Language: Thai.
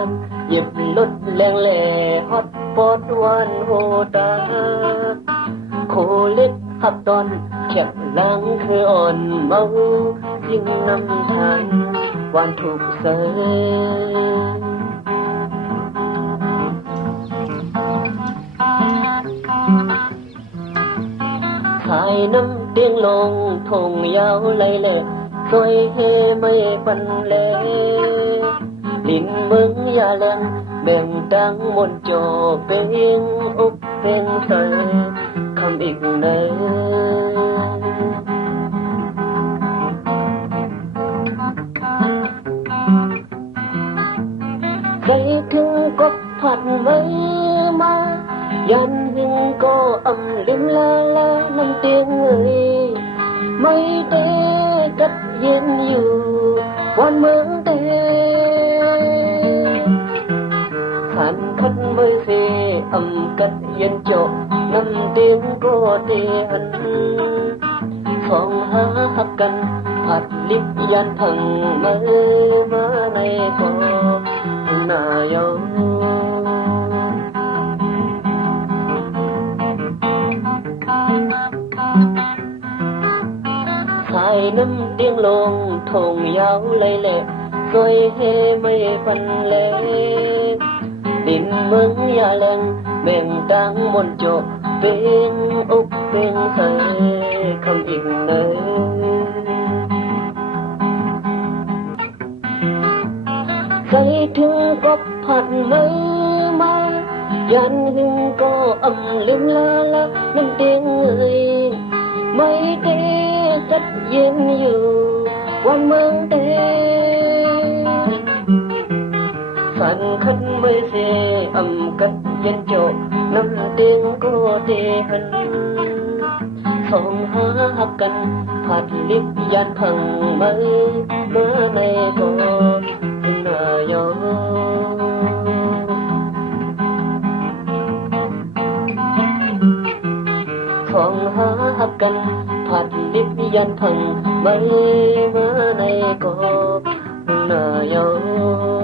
านหยิบลุดแรงแหล่ฮอตปอดวันโหตาโคเล็กหับตอนแคบหลังคืออ่อนเมายิ่งนำทานวันถูกเสยขายน้ำเตียงลงทงยาวไหลเลยซอยเฮไม่ปันเลลินมึงอย่าแรงแบ่งดังมนจอเป็นอกเป็นใสคำอีกในใครถึงก็ผัดไว้มายันหิงก็อำลิมลาลาน้ำเตียงเอ่ยไม่เตะกัดเย็นอยู่วันเมืองเตะขันคัดไม่เสอำกัดเย็นจบน้ำเตียงก็เตียนสองหาหักกันผัดลิบยันพังมาในกอหน้ายอขายน้ำเตียงลงทงยาวเลยแหละซอยเฮไม่ปันเลดินเมืองยาแรงแบ่งดังมนโจเป็นอกเป็นใสคำอีกเนยใส่ถึงก็ผัดไม่มายันหึงก็อำลิมลาลาน้ำเตียงเอ่ยไม่เตะกัดเย็นอยู่วันเมืองเตะฝันคัดไม่เสอำกัดเย็นโจน้ำเตียงก็เตหันสองหาหักกันผัดลิบยันพังมาในกอหน้ายอของหาหักกันผัดลิบยันพังมาในกอหน้ายอ